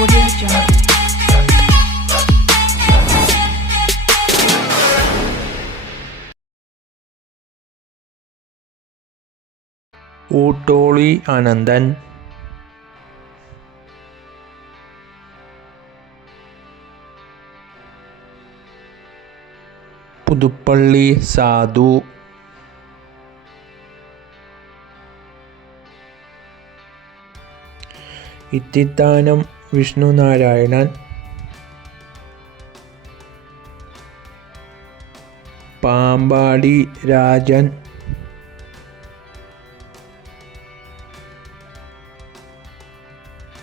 Audio Jungle. Oottoli Ananthan, Puthuppally Sadhu, Ithithanam Vishnunarayanan, Pampady Rajan,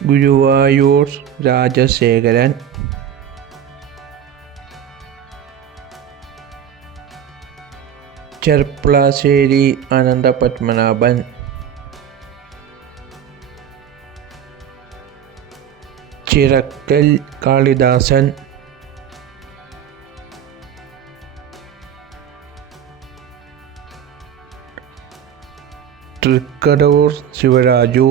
Guruvayur Rajasekharan, Cherpulassery Ananthapadmanabhan, Chirakkal Kalidasan, തൃക്കടൂർ Sivaraju,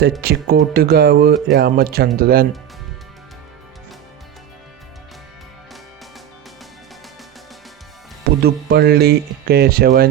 Thechikottukavu Ramachandran, Puthuppally Keshavan,